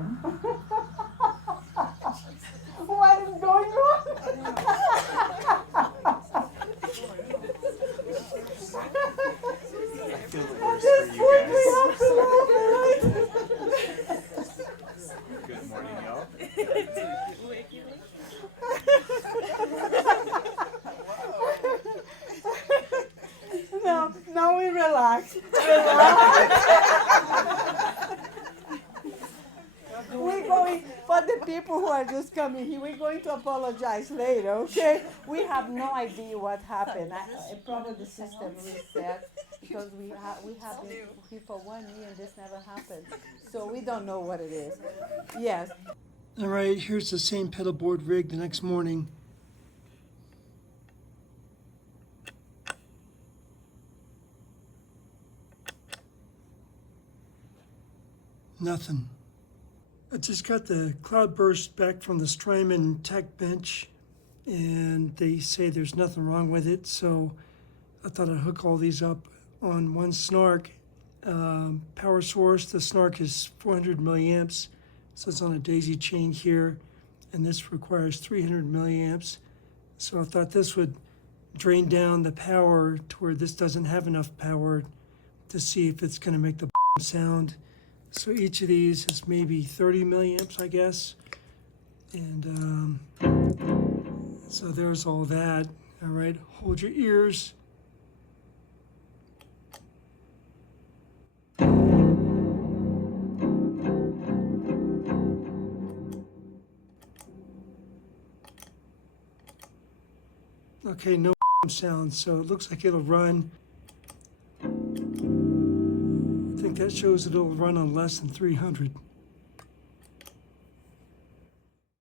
alarm. What is going on? I feel the At worst this for you point, we guys. have to laugh, right? Good morning, y'all. No, now we relax. We're going, for the people who are just coming here, we're going to apologize later, okay? We have no idea what happened. Probably the system reset because we have been here for 1 year and this never happened. So we don't know what it is. Yes. All right, here's the same pedal board rig the next morning. Nothing. I just got the Cloudburst back from the Strymon Tech Bench, and they say there's nothing wrong with it, so I thought I'd hook all these up on one snark. Power source, the snark is 400 milliamps, so it's on a daisy chain here, and this requires 300 milliamps. So I thought this would drain down the power to where this doesn't have enough power to see if it's going to make the sound. So each of these is maybe 30 milliamps, I guess. And so there's all that. All right, hold your ears. Okay, no sound, so it looks like it'll run. I think that shows that it'll run on less than 300.